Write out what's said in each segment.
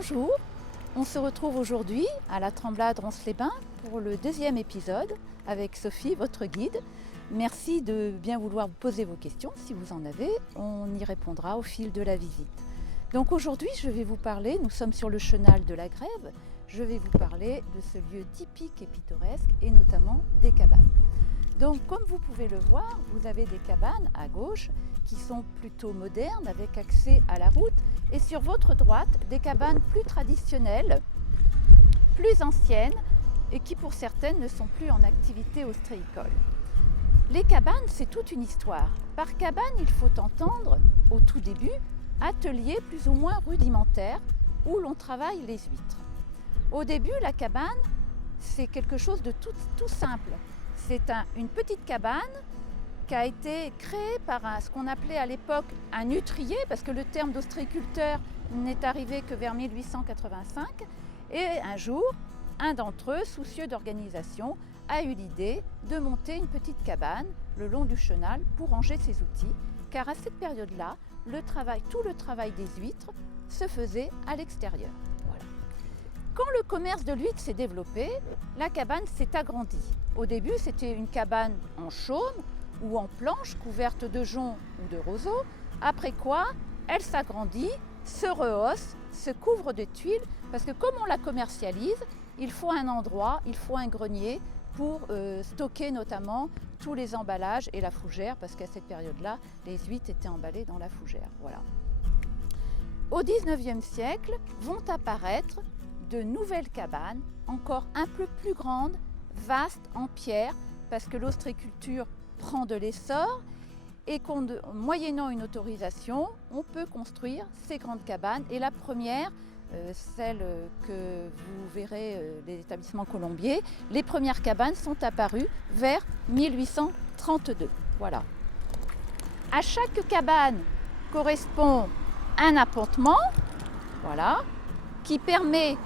Bonjour, on se retrouve aujourd'hui à la Tremblade-Ronces-les-Bains pour le deuxième épisode avec Sophie, votre guide. Merci de bien vouloir poser vos questions. Si vous en avez, on y répondra au fil de la visite. Donc aujourd'hui, je vais vous parler, nous sommes sur le chenal de la Grève, je vais vous parler de ce lieu typique et pittoresque et notamment des cabanes. Donc comme vous pouvez le voir, vous avez des cabanes à gauche qui sont plutôt modernes avec accès à la route et sur votre droite des cabanes plus traditionnelles, plus anciennes et qui pour certaines ne sont plus en activité ostréicole. Les cabanes, c'est toute une histoire. Par cabane, il faut entendre au tout début atelier plus ou moins rudimentaire où l'on travaille les huîtres. Au début, la cabane, c'est quelque chose de tout simple. C'est une petite cabane qui a été créée par ce qu'on appelait à l'époque un huîtrier, parce que le terme d'ostréiculteur n'est arrivé que vers 1885. Et un jour, un d'entre eux, soucieux d'organisation, a eu l'idée de monter une petite cabane le long du chenal pour ranger ses outils, car à cette période-là, tout le travail des huîtres se faisait à l'extérieur. Voilà. Quand le commerce de l'huître s'est développé, la cabane s'est agrandie. Au début, c'était une cabane en chaume ou en planche couverte de joncs ou de roseaux, après quoi elle s'agrandit, se rehausse, se couvre de tuiles, parce que comme on la commercialise, il faut un endroit, il faut un grenier pour stocker notamment tous les emballages et la fougère, parce qu'à cette période-là, les huîtres étaient emballées dans la fougère. Voilà. Au XIXe siècle vont apparaître de nouvelles cabanes, encore un peu plus grandes, vastes, en pierre, parce que l'ostréiculture prend de l'essor et moyennant une autorisation, on peut construire ces grandes cabanes. Et la première, celle que vous verrez, les établissements colombiers, les premières cabanes sont apparues vers 1832. Voilà. À chaque cabane correspond un appontement, voilà, qui permet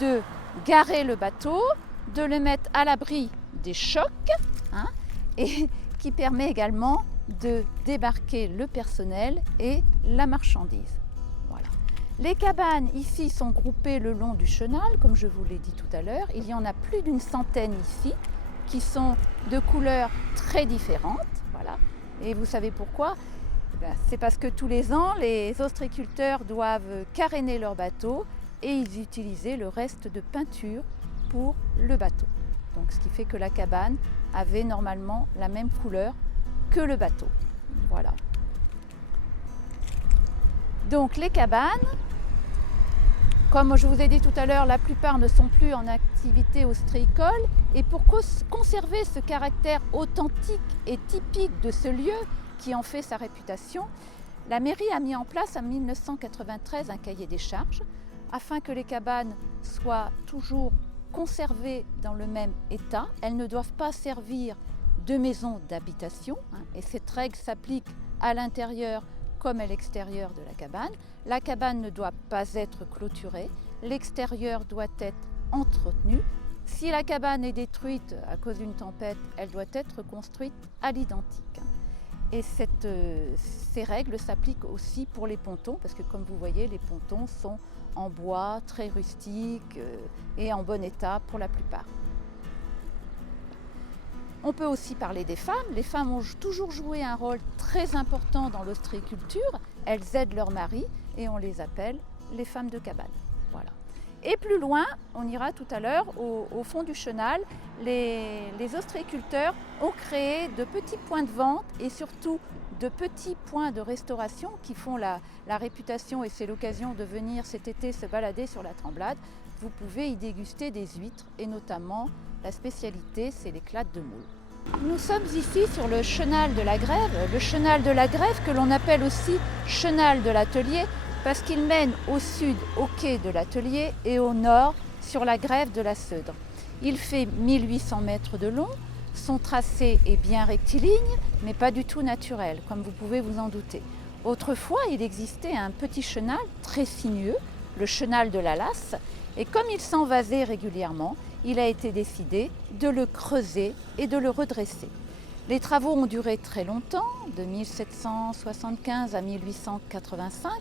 de garer le bateau, de le mettre à l'abri des chocs, et qui permet également de débarquer le personnel et la marchandise. Voilà. Les cabanes ici sont groupées le long du chenal, comme je vous l'ai dit tout à l'heure. Il y en a plus d'une centaine ici qui sont de couleurs très différentes. Voilà. Et vous savez pourquoi ? C'est parce que tous les ans, les ostréiculteurs doivent caréner leur bateau et ils utilisaient le reste de peinture pour le bateau. Donc, ce qui fait que la cabane avait normalement la même couleur que le bateau. Voilà. Donc les cabanes, comme je vous ai dit tout à l'heure, la plupart ne sont plus en activité ostréicole. Et pour conserver ce caractère authentique et typique de ce lieu qui en fait sa réputation, la mairie a mis en place en 1993 un cahier des charges afin que les cabanes soient toujours conservées dans le même état. Elles ne doivent pas servir de maisons d'habitation, et cette règle s'applique à l'intérieur comme à l'extérieur de la cabane. La cabane ne doit pas être clôturée, l'extérieur doit être entretenu. Si la cabane est détruite à cause d'une tempête, elle doit être construite à l'identique. Et ces règles s'appliquent aussi pour les pontons, parce que comme vous voyez, les pontons sont en bois, très rustiques et en bon état pour la plupart. On peut aussi parler des femmes. Les femmes ont toujours joué un rôle très important dans l'ostréiculture. Elles aident leur mari et on les appelle les femmes de cabane. Voilà. Et plus loin, on ira tout à l'heure, au fond du chenal, les ostréiculteurs ont créé de petits points de vente et surtout de petits points de restauration qui font la réputation, et c'est l'occasion de venir cet été se balader sur la Tremblade. Vous pouvez y déguster des huîtres et notamment la spécialité, c'est l'éclate de moule. Nous sommes ici sur le chenal de la Grève que l'on appelle aussi chenal de l'Atelier parce qu'il mène au sud au quai de l'Atelier et au nord sur la grève de la Seudre. Il fait 1800 mètres de long, son tracé est bien rectiligne mais pas du tout naturel comme vous pouvez vous en douter. Autrefois, il existait un petit chenal très sinueux, le chenal de la Lasse, et comme il s'envasait régulièrement, il a été décidé de le creuser et de le redresser. Les travaux ont duré très longtemps, de 1775 à 1885.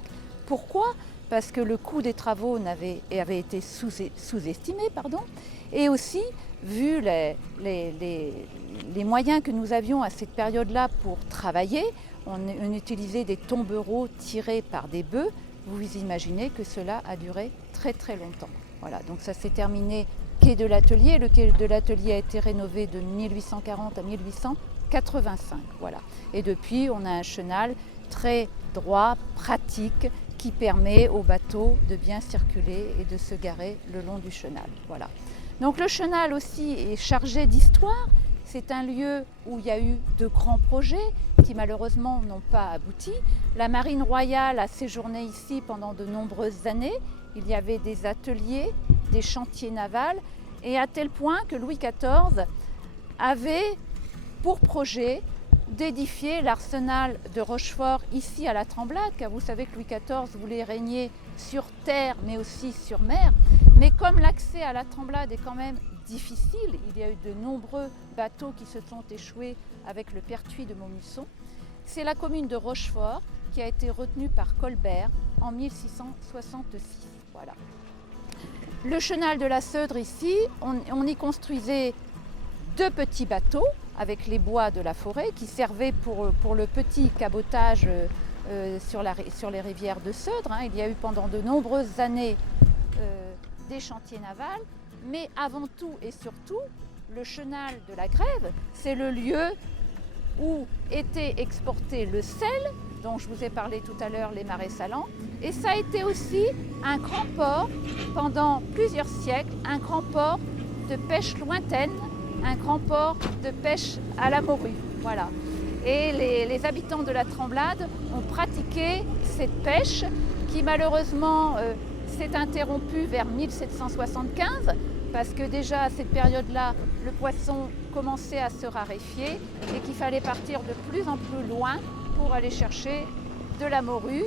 Pourquoi ? parce que le coût des travaux avait été sous-estimé, et aussi vu les moyens que nous avions à cette période-là pour travailler. On utilisait des tombereaux tirés par des bœufs. Vous imaginez que cela a duré très très longtemps. Voilà, donc ça s'est terminé quai de l'Atelier. Le quai de l'Atelier a été rénové de 1840 à 1885. Voilà. Et depuis, on a un chenal très droit, pratique, qui permet aux bateaux de bien circuler et de se garer le long du chenal. Voilà. Donc le chenal aussi est chargé d'histoire. C'est un lieu où il y a eu de grands projets qui malheureusement n'ont pas abouti. La Marine royale a séjourné ici pendant de nombreuses années. Il y avait des ateliers, des chantiers navals, et à tel point que Louis XIV avait pour projet d'édifier l'arsenal de Rochefort ici à la Tremblade, car vous savez que Louis XIV voulait régner sur terre mais aussi sur mer. Mais comme l'accès à la Tremblade est quand même difficile, il y a eu de nombreux bateaux qui se sont échoués avec le pertuis de Montmusson, c'est la commune de Rochefort qui a été retenue par Colbert en 1666. Voilà. Le chenal de la Seudre ici, on y construisait 2 petits bateaux avec les bois de la forêt qui servaient pour le petit cabotage sur les rivières de Seudre. Il y a eu pendant de nombreuses années des chantiers navals, mais avant tout et surtout, le chenal de la Grève, c'est le lieu où était exporté le sel, dont je vous ai parlé tout à l'heure, les marais salants, et ça a été aussi un grand port pendant plusieurs siècles, un grand port de pêche lointaine, un grand port de pêche à la morue. Voilà. Et les habitants de la Tremblade ont pratiqué cette pêche qui malheureusement s'est interrompue vers 1775 parce que déjà à cette période-là, le poisson commençait à se raréfier et qu'il fallait partir de plus en plus loin pour aller chercher de la morue.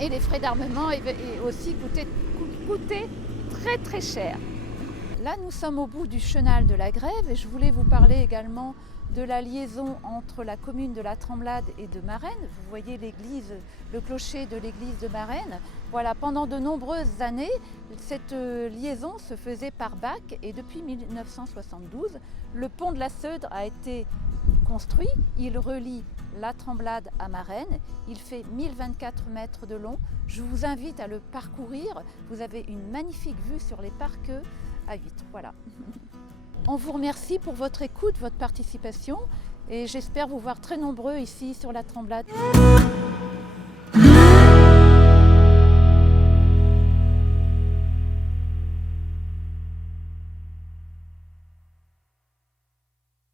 Et les frais d'armement aussi coûtaient très très cher. Là, nous sommes au bout du chenal de la Grève et je voulais vous parler également de la liaison entre la commune de la Tremblade et de Marennes. Vous voyez l'église, le clocher de l'église de Marennes. Voilà, pendant de nombreuses années, cette liaison se faisait par bac et depuis 1972, le pont de la Seudre a été construit. Il relie la Tremblade à Marennes. Il fait 1024 mètres de long. Je vous invite à le parcourir. Vous avez une magnifique vue sur les parcs à Huîtres. Voilà. On vous remercie pour votre écoute, votre participation et j'espère vous voir très nombreux ici sur la Tremblade.